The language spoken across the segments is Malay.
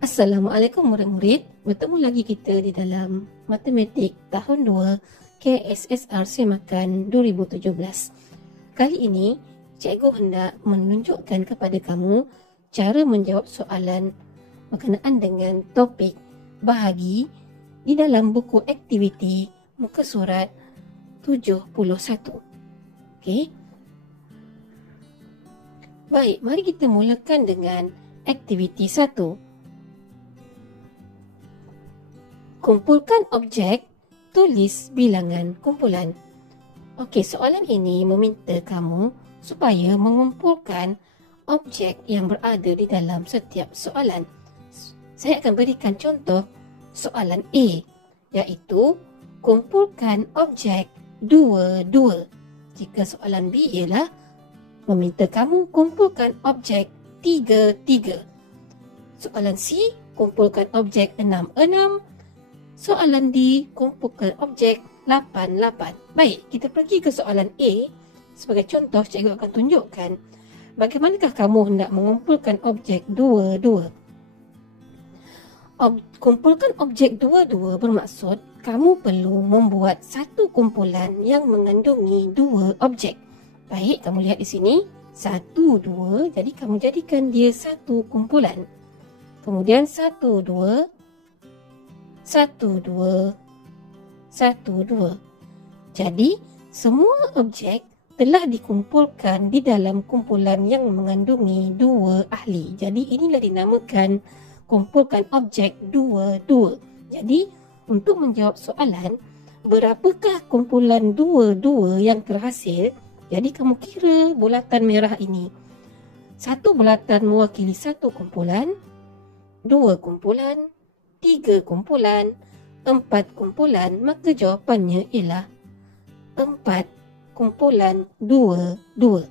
Assalamualaikum murid-murid. Bertemu lagi kita di dalam Matematik Tahun 2 KSSR Semakan 2017. Kali ini, cikgu hendak menunjukkan kepada kamu cara menjawab soalan berkenaan dengan topik bahagi di dalam buku aktiviti muka surat 71. Okey. Baik, mari kita mulakan dengan aktiviti 1. Kumpulkan objek, tulis bilangan kumpulan. Okey, soalan ini meminta kamu supaya mengumpulkan objek yang berada di dalam setiap soalan. Saya akan berikan contoh soalan A, iaitu kumpulkan objek 2, 2. Jika soalan B ialah meminta kamu kumpulkan objek 3, 3. Soalan C, kumpulkan objek 6, 6. Soalan D, kumpulkan objek 8, 8. Baik, kita pergi ke soalan A. Sebagai contoh, cikgu akan tunjukkan bagaimanakah kamu hendak mengumpulkan objek 2, 2. Kumpulkan objek 2, 2 bermaksud kamu perlu membuat satu kumpulan yang mengandungi 2 objek. Baik, kamu lihat di sini. 1, 2. Jadi, kamu jadikan dia satu kumpulan. Kemudian 1, 2. 1, 2, 1, 2. Jadi, semua objek telah dikumpulkan di dalam kumpulan yang mengandungi 2 ahli. Jadi, inilah dinamakan kumpulkan objek 2, 2. Jadi, untuk menjawab soalan, berapakah kumpulan 2, 2 yang terhasil? Jadi, kamu kira bulatan merah ini. Satu bulatan mewakili satu kumpulan, 2 kumpulan, 3 kumpulan, 4 kumpulan, maka jawapannya ialah 4 kumpulan 2, 2.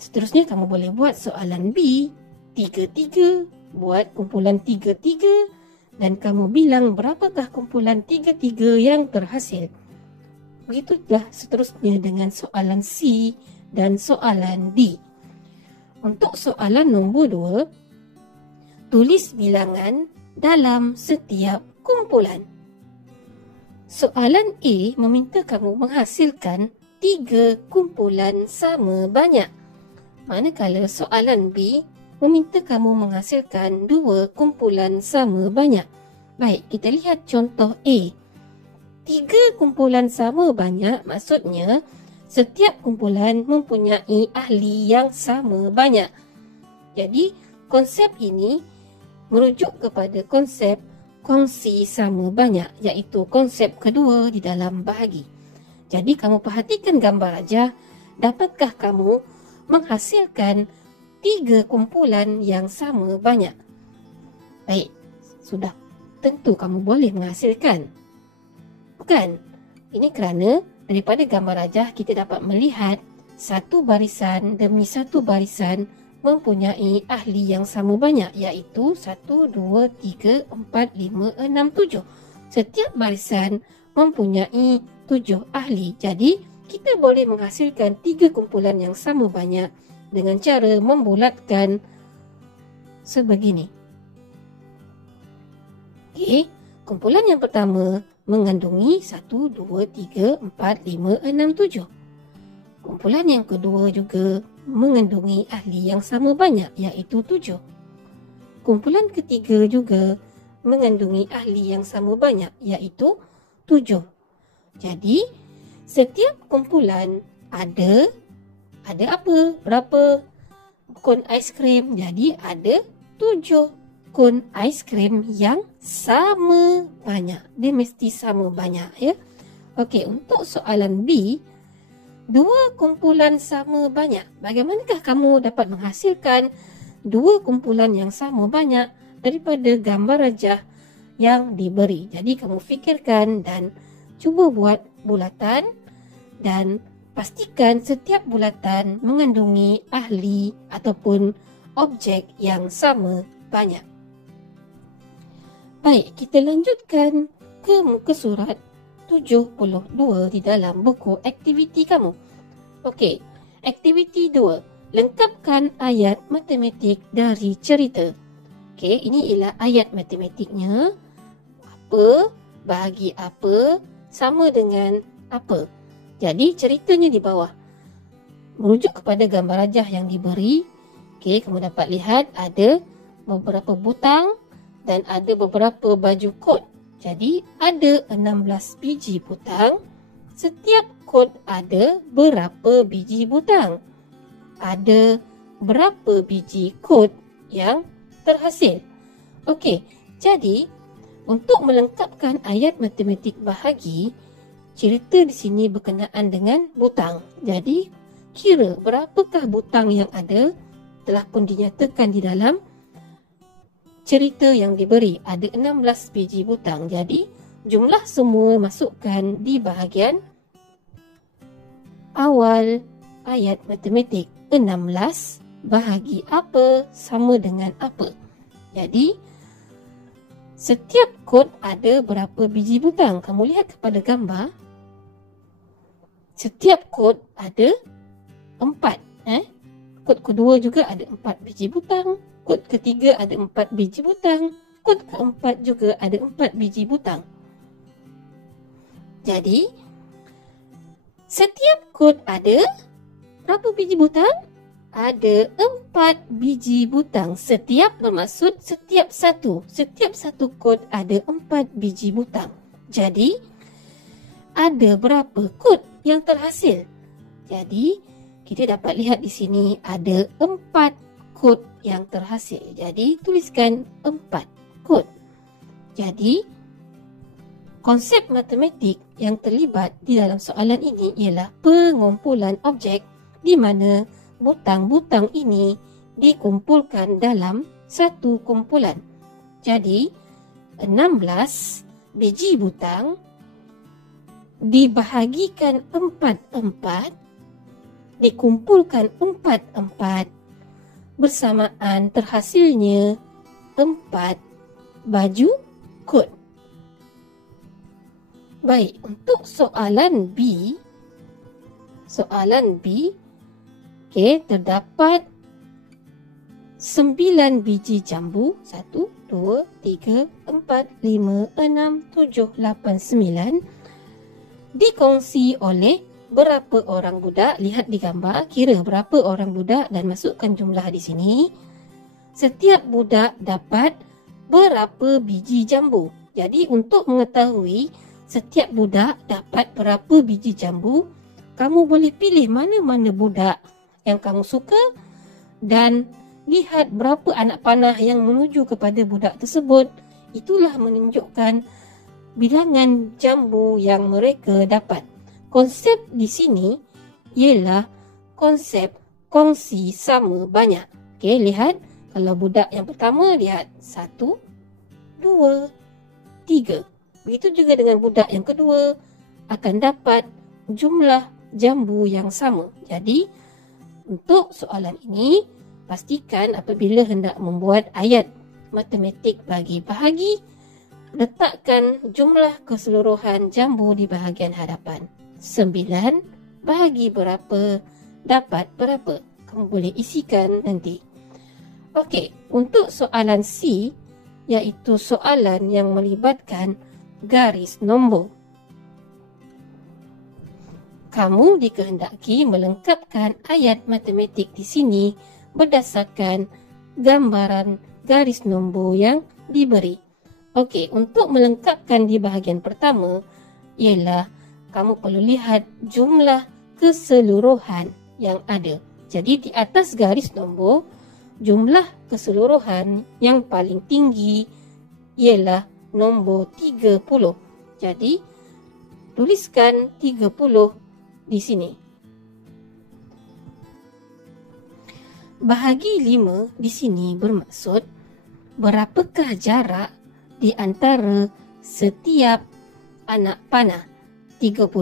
Seterusnya kamu boleh buat soalan B, 3, 3, buat kumpulan 3, 3 dan kamu bilang berapakah kumpulan 3, 3 yang terhasil. Begitulah seterusnya dengan soalan C dan soalan D. Untuk soalan nombor 2, tulis bilangan dalam setiap kumpulan. Soalan A meminta kamu menghasilkan 3 kumpulan sama banyak. Manakala soalan B meminta kamu menghasilkan 2 kumpulan sama banyak. Baik, kita lihat contoh A. 3 kumpulan sama banyak maksudnya setiap kumpulan mempunyai ahli yang sama banyak. Jadi, konsep ini merujuk kepada konsep kongsi sama banyak, iaitu konsep kedua di dalam bahagi. Jadi kamu perhatikan gambar aja, dapatkah kamu menghasilkan 3 kumpulan yang sama banyak? Baik, sudah tentu kamu boleh menghasilkan. Bukan? Ini kerana daripada gambar aja kita dapat melihat satu barisan demi satu barisan mempunyai ahli yang sama banyak, iaitu 1, 2, 3, 4, 5, 6, 7. Setiap barisan mempunyai 7 ahli. Jadi, kita boleh menghasilkan 3 kumpulan yang sama banyak dengan cara membulatkan sebegini. Okey, kumpulan yang pertama mengandungi 1, 2, 3, 4, 5, 6, 7. Kumpulan yang kedua juga mengandungi ahli yang sama banyak, iaitu 7. Kumpulan ketiga juga mengandungi ahli yang sama banyak, iaitu 7. Jadi, setiap kumpulan ada apa? Berapa kon aiskrim? Jadi, ada 7 kon aiskrim yang sama banyak. Dia mesti sama banyak, ya. Okey, untuk soalan B, 2 kumpulan sama banyak. Bagaimanakah kamu dapat menghasilkan 2 kumpulan yang sama banyak daripada gambar rajah yang diberi? Jadi kamu fikirkan dan cuba buat bulatan dan pastikan setiap bulatan mengandungi ahli ataupun objek yang sama banyak. Baik, kita lanjutkan ke muka surat 72 di dalam buku aktiviti kamu. Okey, aktiviti 2. Lengkapkan ayat matematik dari cerita. Okey, ini ialah ayat matematiknya. Apa bahagi apa sama dengan apa. Jadi ceritanya di bawah. Merujuk kepada gambar rajah yang diberi. Okey, kamu dapat lihat ada beberapa butang dan ada beberapa baju kod. Jadi ada 16 biji butang. Setiap kod ada berapa biji butang? Ada berapa biji kod yang terhasil? Okey, jadi untuk melengkapkan ayat matematik bahagi, cerita di sini berkenaan dengan butang. Jadi, kira berapakah butang yang ada telah pun dinyatakan di dalam cerita yang diberi. Ada 16 biji butang. Jadi, jumlah semua masukkan di bahagian awal ayat matematik. 16 bahagi apa sama dengan apa. Jadi, setiap kod ada berapa biji butang? Kamu lihat kepada gambar. Setiap kod ada 4. Kod kedua juga ada 4 biji butang. Kod ketiga ada 4 biji butang. Kod keempat juga ada 4 biji butang. Jadi, setiap kod ada berapa biji butang? Ada 4 biji butang. Setiap bermaksud setiap satu. Setiap satu kod ada 4 biji butang. Jadi, ada berapa kod yang terhasil? Jadi, kita dapat lihat di sini ada 4 kod yang terhasil. Jadi, tuliskan 4 kod. Jadi, konsep matematik yang terlibat di dalam soalan ini ialah pengumpulan objek di mana butang-butang ini dikumpulkan dalam satu kumpulan. Jadi, 16 biji butang dibahagikan 4-4, dikumpulkan 4-4, bersamaan terhasilnya 4 baju kod. Baik, untuk soalan B, okey, terdapat 9 biji jambu. 1, 2, 3, 4, 5, 6, 7, 8, 9. Dikongsi oleh berapa orang budak? Lihat di gambar, kira berapa orang budak dan masukkan jumlah di sini. Setiap budak dapat berapa biji jambu. Jadi untuk mengetahui setiap budak dapat berapa biji jambu, kamu boleh pilih mana-mana budak yang kamu suka dan lihat berapa anak panah yang menuju kepada budak tersebut. Itulah menunjukkan bilangan jambu yang mereka dapat. Konsep di sini ialah konsep kongsi sama banyak. Okey, lihat. Kalau budak yang pertama, lihat 1, 2, 3. Begitu juga dengan budak yang kedua, akan dapat jumlah jambu yang sama. Jadi, untuk soalan ini, pastikan apabila hendak membuat ayat matematik bagi bahagi, letakkan jumlah keseluruhan jambu di bahagian hadapan. 9 bahagi berapa dapat berapa. Kamu boleh isikan nanti. Okey, untuk soalan C, iaitu soalan yang melibatkan garis nombor. Kamu dikehendaki melengkapkan ayat matematik di sini berdasarkan gambaran garis nombor yang diberi. Okey, untuk melengkapkan di bahagian pertama ialah kamu perlu lihat jumlah keseluruhan yang ada. Jadi di atas garis nombor, jumlah keseluruhan yang paling tinggi ialah nombor 30. Jadi tuliskan 30 di sini. Bahagi 5 di sini bermaksud berapakah jarak di antara setiap anak panah. 30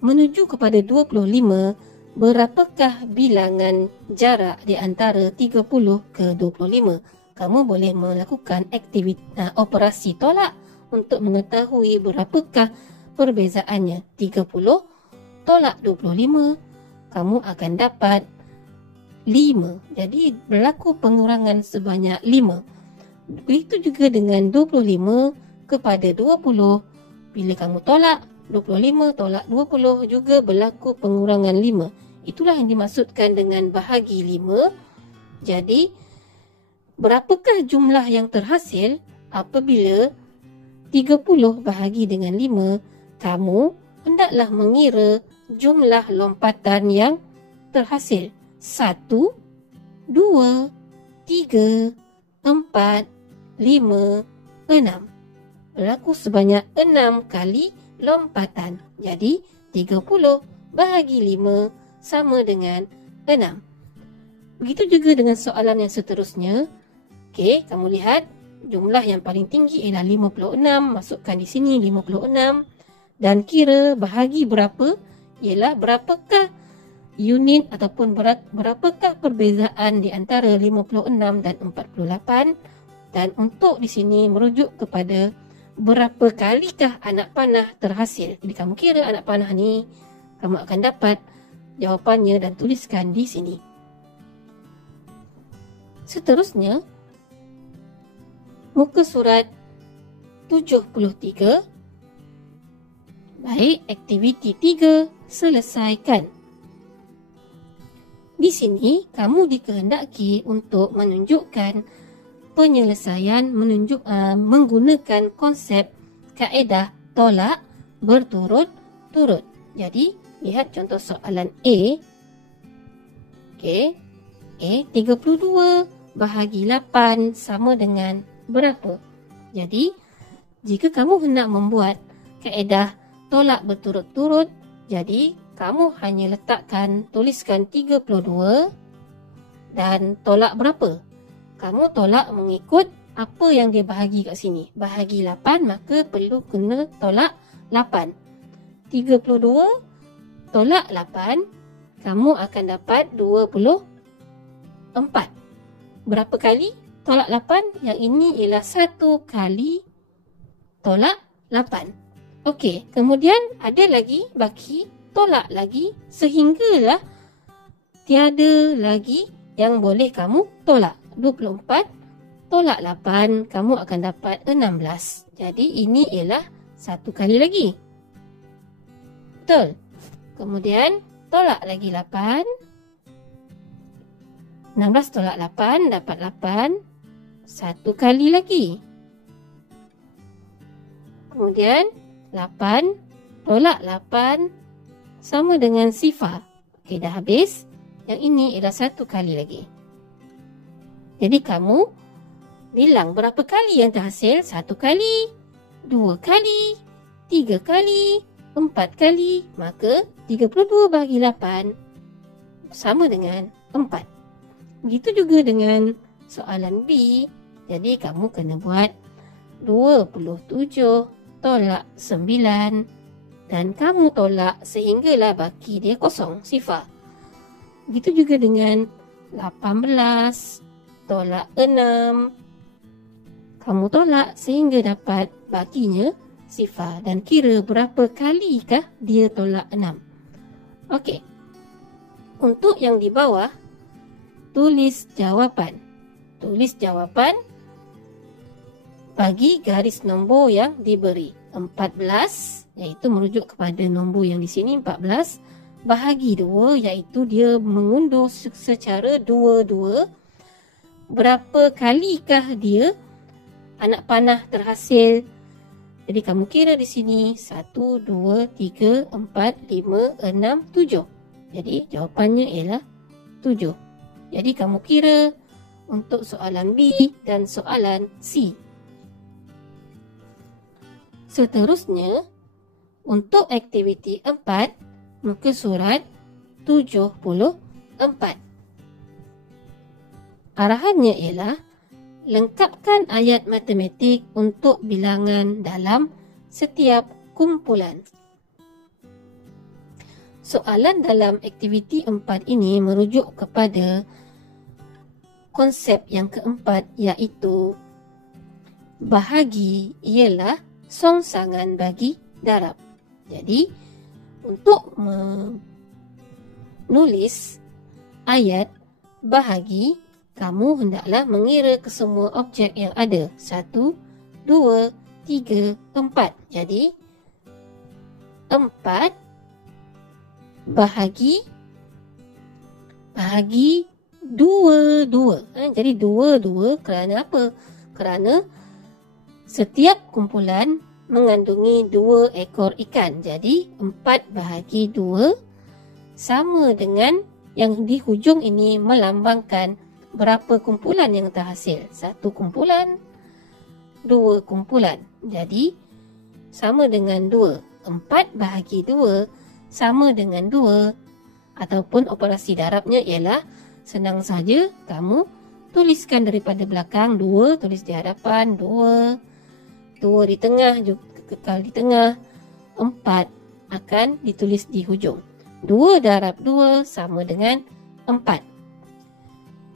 menuju kepada 25, berapakah bilangan jarak di antara 30 ke 25? Kamu boleh melakukan operasi tolak untuk mengetahui berapakah perbezaannya. 30 tolak 25, kamu akan dapat 5. Jadi berlaku pengurangan sebanyak 5. Begitu juga dengan 25 kepada 20. Bila kamu tolak 25 tolak 20 juga berlaku pengurangan 5. Itulah yang dimaksudkan dengan bahagi 5. Jadi, berapakah jumlah yang terhasil apabila 30 bahagi dengan 5? Kamu hendaklah mengira jumlah lompatan yang terhasil. 1, 2, 3, 4, 5, 6. Berlaku sebanyak 6 kali lompatan. Jadi 30 bahagi 5 sama dengan 6. Begitu juga dengan soalan yang seterusnya. Okey, kamu lihat jumlah yang paling tinggi ialah 56. Masukkan di sini 56. Dan kira bahagi berapa? Ialah berapakah unit ataupun berapakah perbezaan di antara 56 dan 48. Dan untuk di sini merujuk kepada berapa kalikah anak panah terhasil. Jadi kamu kira anak panah ni, kamu akan dapat jawapannya dan tuliskan di sini. Seterusnya, muka surat 73. Baik, aktiviti 3 selesaikan. Di sini, kamu dikehendaki untuk menunjukkan penyelesaian menggunakan konsep kaedah tolak berturut-turut. Jadi, lihat contoh soalan A. Okey. A, 32 bahagi 8 sama dengan berapa? Jadi, jika kamu hendak membuat kaedah tolak berturut-turut, jadi kamu hanya tuliskan 32 dan tolak berapa? Kamu tolak mengikut apa yang dia bahagi kat sini. Bahagi 8, maka perlu kena tolak 8. 32 tolak 8, kamu akan dapat 24. Berapa kali tolak 8? Yang ini ialah 1 kali tolak 8. Okey, kemudian ada lagi baki tolak lagi sehinggalah tiada lagi yang boleh kamu tolak. 24 tolak 8, kamu akan dapat 16. Jadi ini ialah 1 kali lagi. Betul. Kemudian tolak lagi 8. 16 tolak 8 dapat 8. 1 kali lagi. Kemudian 8 tolak 8 sama dengan sifar. Okey, dah habis. Yang ini ialah 1 kali lagi. Jadi kamu bilang berapa kali yang terhasil? 1 kali, 2 kali, 3 kali, 4 kali. Maka 32 bahagi 8 sama dengan 4. Begitu juga dengan soalan B. Jadi kamu kena buat 27 tolak 9 dan kamu tolak sehinggalah baki dia kosong, sifar. Begitu juga dengan 18 tolak 6. Kamu tolak sehingga dapat bakinya sifar dan kira berapa kalikah dia tolak 6. Okey. Untuk yang di bawah, tulis jawapan. Tulis jawapan bagi garis nombor yang diberi. 14 iaitu merujuk kepada nombor yang di sini 14 bahagi 2 iaitu dia mengundur secara 2-2. Berapa kalikah dia anak panah terhasil? Jadi kamu kira di sini 1, 2, 3, 4, 5, 6, 7. Jadi jawapannya ialah 7. Jadi kamu kira untuk soalan B dan soalan C. Seterusnya, untuk aktiviti 4, muka surat 74. Arahannya ialah lengkapkan ayat matematik untuk bilangan dalam setiap kumpulan. Soalan dalam aktiviti 4 ini merujuk kepada konsep yang keempat iaitu bahagi ialah songsangan bagi darab. Jadi, untuk menulis ayat bahagi, kamu hendaklah mengira kesemua objek yang ada. 1, 2, 3, 4. Jadi 4 bahagi 2. Jadi 2 kerana apa? Kerana setiap kumpulan mengandungi 2 ekor ikan. Jadi 4 bahagi 2 sama dengan yang di hujung ini melambangkan berapa kumpulan yang terhasil. 1 kumpulan, 2 kumpulan. Jadi sama dengan 2. 4 bahagi 2 sama dengan 2. Ataupun operasi darabnya ialah senang saja, kamu tuliskan daripada belakang 2, tulis di hadapan 2, 2 di tengah juga kekal di tengah, 4 akan ditulis di hujung. 2 darab 2 sama dengan 4.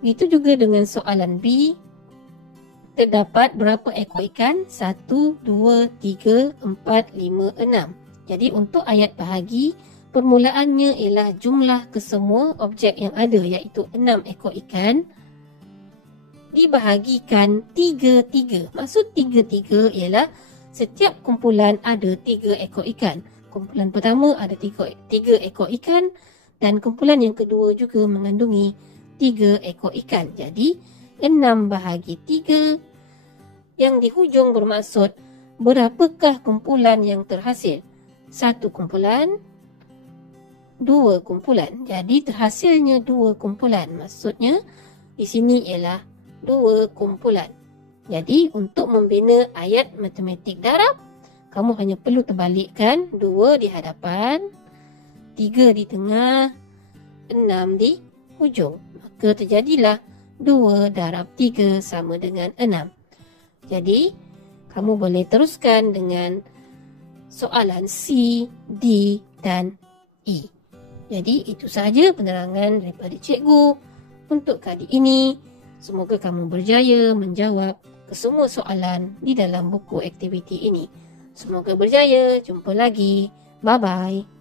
Begitu juga dengan soalan B. Terdapat berapa ekor ikan? 1, 2, 3, 4, 5, 6. Jadi untuk ayat bahagi, permulaannya ialah jumlah kesemua objek yang ada, iaitu 6 ekor ikan dibahagikan 3-3. Maksud 3-3 ialah setiap kumpulan ada 3 ekor ikan. Kumpulan pertama ada 3 ekor ikan dan kumpulan yang kedua juga mengandungi 3 ekor ikan. Jadi 6 bahagi 3 yang di hujung bermaksud berapakah kumpulan yang terhasil. 1 kumpulan, 2 kumpulan. Jadi terhasilnya 2 kumpulan. Maksudnya di sini ialah 2 kumpulan. Jadi untuk membina ayat matematik darab, kamu hanya perlu terbalikkan 2 di hadapan, 3 di tengah, 6 di hujung. Maka terjadilah 2 darab 3 sama dengan 6. Jadi kamu boleh teruskan dengan soalan C, D dan E. Jadi itu sahaja penerangan daripada cikgu untuk kali ini. Semoga kamu berjaya menjawab kesemua soalan di dalam buku aktiviti ini. Semoga berjaya. Jumpa lagi. Bye-bye.